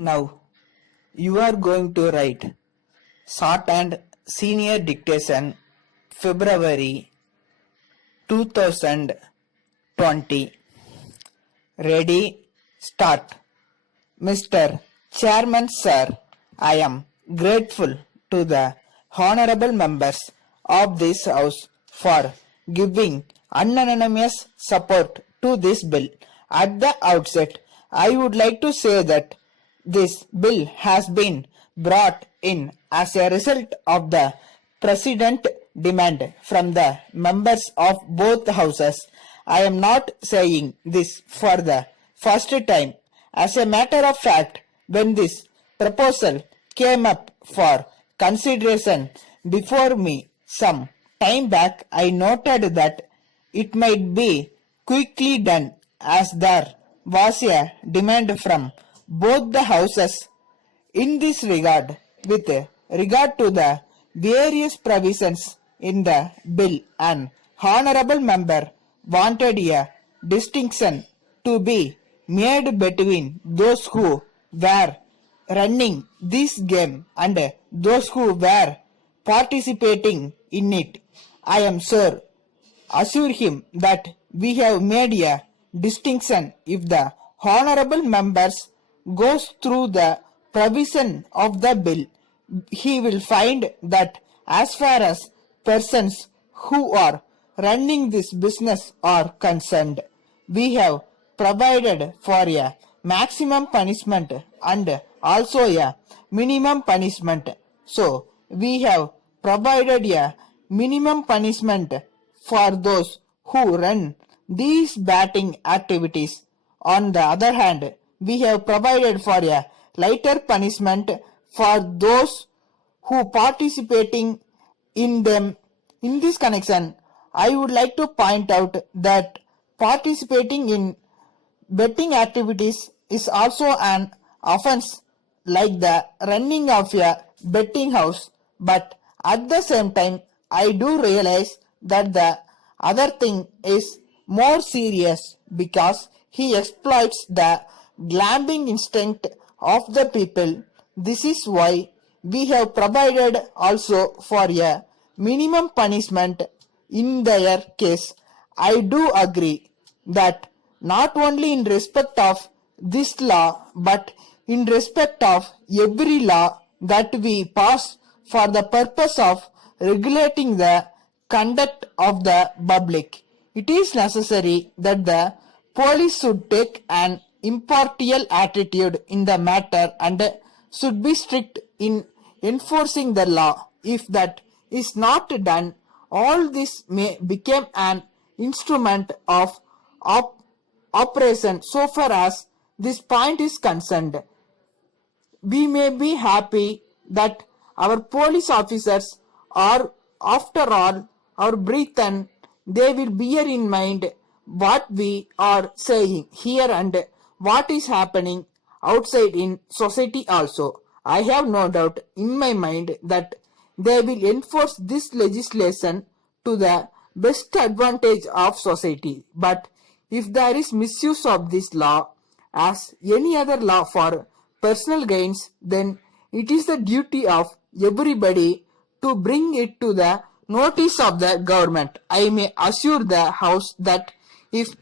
Now, you are going to write short and senior dictation February 2020. Ready? Start. Mr. Chairman Sir, I am grateful to the honorable members of this House for giving unanimous support to this bill. At the outset, I would like to say that this bill has been brought in as a result of the President demand from the members of both houses. I am not saying this for the first time. As a matter of fact, when this proposal came up for consideration before me some time back, I noted that it might be quickly done as there was a demand from both the houses in this regard. With regard to the various provisions in the bill, an honorable member wanted a distinction to be made between those who were running this game and those who were participating in it. I am sure, assure him that we have made a distinction. If the honorable members goes through the provision of the bill, he will find that as far as persons who are running this business are concerned, we have provided for a maximum punishment and also a minimum punishment. So, we have provided a minimum punishment for those who run these betting activities. On the other hand, we have provided for a lighter punishment for those who participating in them. In this connection, I would like to point out that participating in betting activities is also an offense like the running of a betting house, but at the same time I do realize that the other thing is more serious because he exploits the gambling instinct of the people. This is why we have provided also for a minimum punishment in their case. I do agree that not only in respect of this law but in respect of every law that we pass for the purpose of regulating the conduct of the public, it is necessary that the police should take an impartial attitude in the matter and should be strict in enforcing the law. If that is not done, all this may become an instrument of oppression. So far as this point is concerned, we may be happy that our police officers are, after all, our brethren. They will bear in mind what we are saying here and what is happening outside in society also. I have no doubt in my mind that they will enforce this legislation to the best advantage of society. But if there is misuse of this law as any other law for personal gains, then it is the duty of everybody to bring it to the notice of the government. I may assure the House that if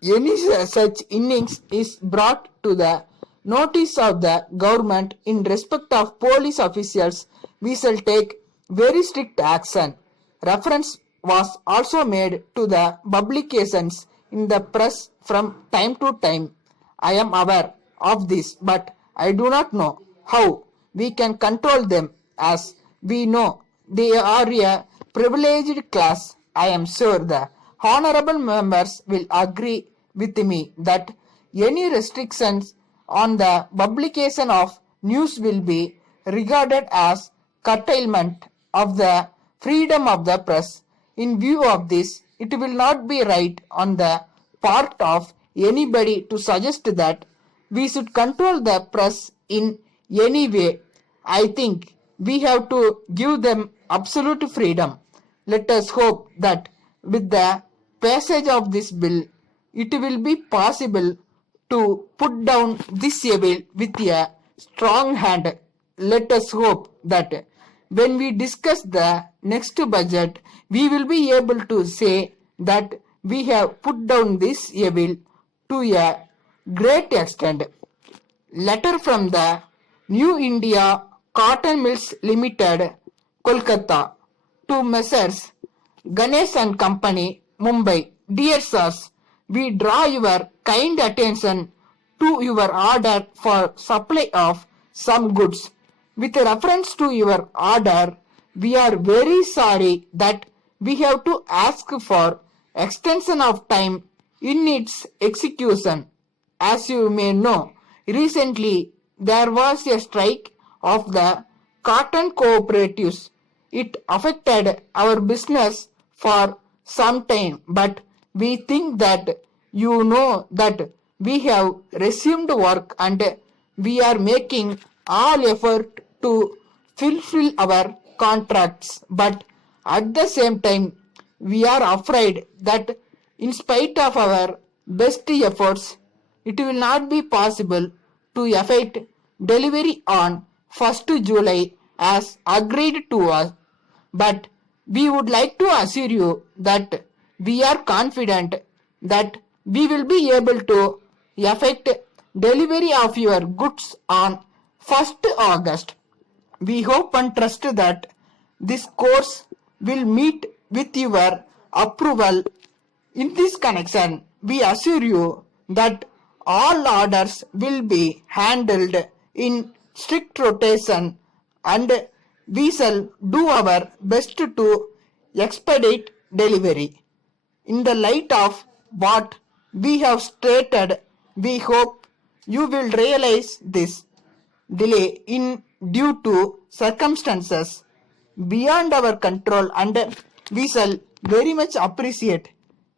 any such innings is brought to the notice of the government in respect of police officials, we shall take very strict action. Reference was also made to the publications in the press from time to time. I am aware of this, but I do not know how we can control them, as we know they are a privileged class. I am sure the honorable members will agree with me that any restrictions on the publication of news will be regarded as curtailment of the freedom of the press. In view of this, it will not be right on the part of anybody to suggest that we should control the press in any way. I think we have to give them absolute freedom. Let us hope that with the passage of this bill, it will be possible to put down this evil with a strong hand. Let us hope that when we discuss the next budget, we will be able to say that we have put down this evil to a great extent. Letter from the New India Cotton Mills Limited, Kolkata, to Messrs. Ganesh and Company, Mumbai. Dear sirs, we draw your kind attention to your order for supply of some goods. With reference to your order, we are very sorry that we have to ask for extension of time in its execution. As you may know, recently there was a strike of the cotton cooperatives. It affected our business for some time, but we think that you know that we have resumed work and we are making all effort to fulfill our contracts. But at the same time, we are afraid that in spite of our best efforts, it will not be possible to effect delivery on 1st July as agreed to us. But we would like to assure you that we are confident that we will be able to effect delivery of your goods on 1st August. We hope and trust that this course will meet with your approval. In this connection, we assure you that all orders will be handled in strict rotation and we shall do our best to expedite delivery. In the light of what we have stated, we hope you will realize this delay in due to circumstances beyond our control and we shall very much appreciate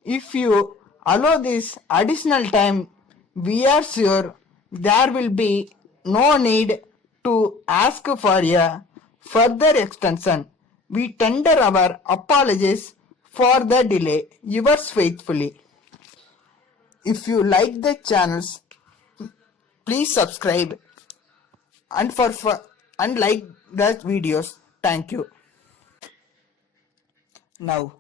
if you allow this additional time. We are sure there will be no need to ask for a further extension. We tender our apologies for the delay. Yours faithfully. If you like the channels, please subscribe and and like the videos. Thank you. Now